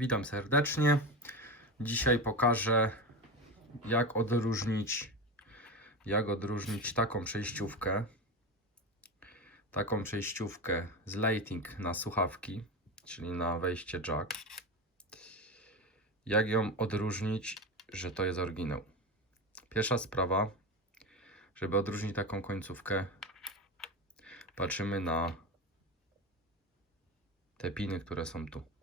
Witam serdecznie. Dzisiaj pokażę jak odróżnić jak odróżnić taką przejściówkę taką przejściówkę z lighting na słuchawki, czyli na wejście jack. Jak ją odróżnić, że to jest oryginał. Pierwsza sprawa, żeby odróżnić taką końcówkę, patrzymy na te piny, które są tu.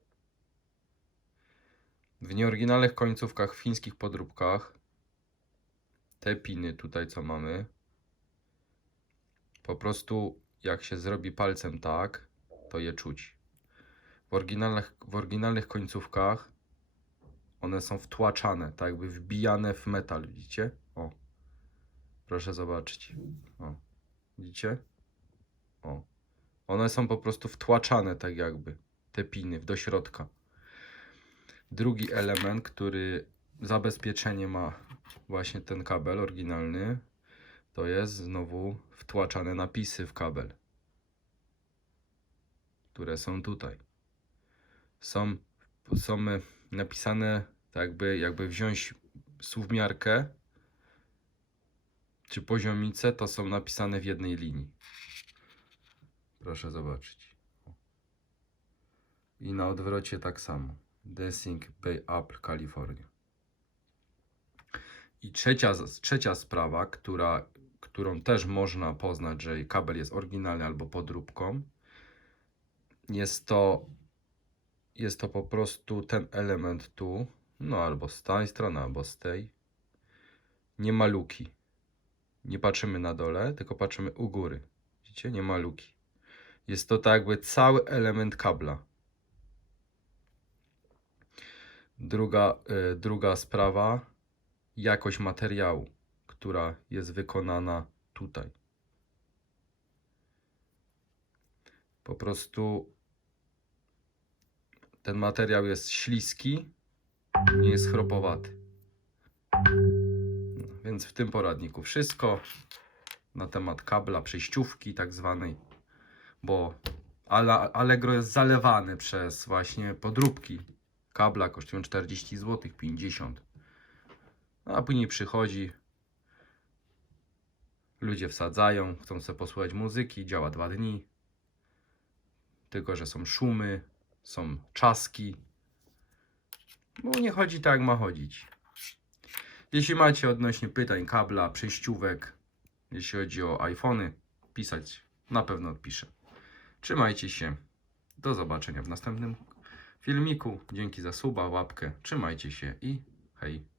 W nieoryginalnych końcówkach, w chińskich podróbkach, te piny tutaj, co mamy, po prostu jak się zrobi palcem tak, to je czuć. W oryginalnych, w oryginalnych końcówkach one są wtłaczane, tak jakby wbijane w metal, widzicie? O, proszę zobaczyć. O, widzicie? O, one są po prostu wtłaczane tak jakby, te piny, do środka. Drugi element, który zabezpieczenie ma właśnie ten kabel oryginalny, to jest znowu wtłaczane napisy w kabel, które są tutaj. Są, są e, napisane tak jakby, jakby wziąć słówmiarkę czy poziomicę, to są napisane w jednej linii. Proszę zobaczyć. I na odwrocie tak samo. Dancing Bay Apple, Kalifornia. I trzecia, trzecia sprawa, która, którą też można poznać, że kabel jest oryginalny albo podróbką, jest to, jest to po prostu ten element tu, no albo z tej strony, albo z tej. Nie ma luki. Nie patrzymy na dole, tylko patrzymy u góry. Widzicie? Nie ma luki. Jest to tak jakby cały element kabla. Druga, y, druga sprawa, jakość materiału, która jest wykonana tutaj. Po prostu ten materiał jest śliski, nie jest chropowaty. No, więc w tym poradniku wszystko na temat kabla, przejściówki tak zwanej, bo Allegro jest zalewane przez właśnie podróbki kabla, kosztują 40 zł, 50 a później przychodzi, ludzie wsadzają, chcą sobie posłuchać muzyki, działa dwa dni. Tylko, że są szumy, są czaski. Bo nie chodzi tak, jak ma chodzić. Jeśli macie odnośnie pytań, kabla, przejściówek, jeśli chodzi o iPhony, pisać, na pewno odpiszę. Trzymajcie się. Do zobaczenia w następnym filmiku. Dzięki za suba, łapkę. Trzymajcie się i hej.